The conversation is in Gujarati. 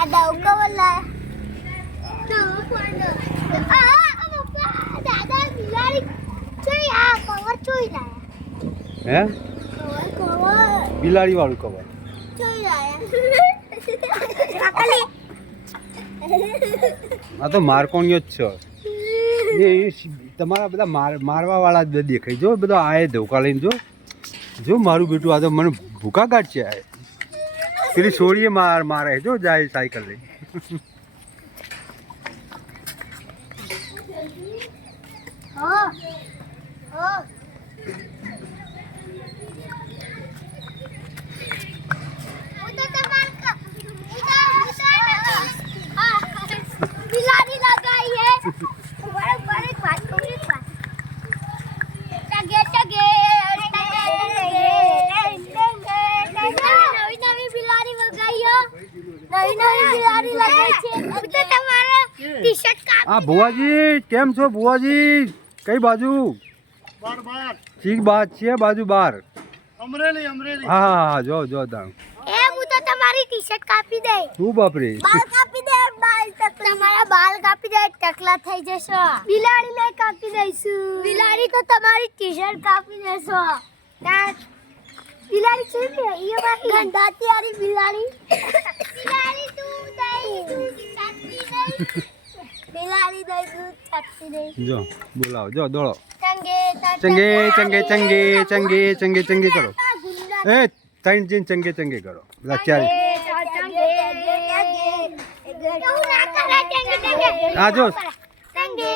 ada uka wala. No, kono. દાદા બિલાડી જોઈ આ કવર જોઈ લાયા. હે કવર બિલાડી વાળું કવર જોઈ લાયા. આ તો મારકોણીઓ જ છે. એ તમારા બધા મારવા વાળા જ દેખાય. જો બધા આએ ધોકા લઈને જો મારું બેટું આ તો મને ભૂકા કાઢશે. આ પેલી છોડીએ મારે જો જાય સાયકલ લઈને. बिलाड़ी लगाई है बड़े बड़े बात टगे टगे नवी नवी बिलाड़ी लगाई हो नवी नवी बिलाड़ी लगाई છે अब તો તમારા ટી-શર્ટ કાપ. હા ભુવાજી કેમ છો ભુવાજી? કઈ બાજુ? બાર ચીક બાદ છે બાજુ બાર. અમરેલી હા હા જો દાણ. એ હું તો તમારી ટી-શર્ટ કાપી દે. શું બાપરે? બાલ કાપી દે બાલ તમારા બાલ કાપી દે ટકલા થઈ જશો. બિલાડી ને કાપી દઈશું. બિલાડી તો તમારી ટી-શર્ટ કાપી દેશો. બિલાડી છે ને એ વાળી ગંધાતી આરી બિલાડી. બિલાડી તું દઈ દૂધ ચાટતી નહીં. બિલાડી દઈ દૂધ ચાટતી નહીં. જો બોલાવો જો દોડો. ચંગે ચંગે કરો. એ ત્રણ જીન ચંગે કરો. બધા ચાર. આ જો ચંગે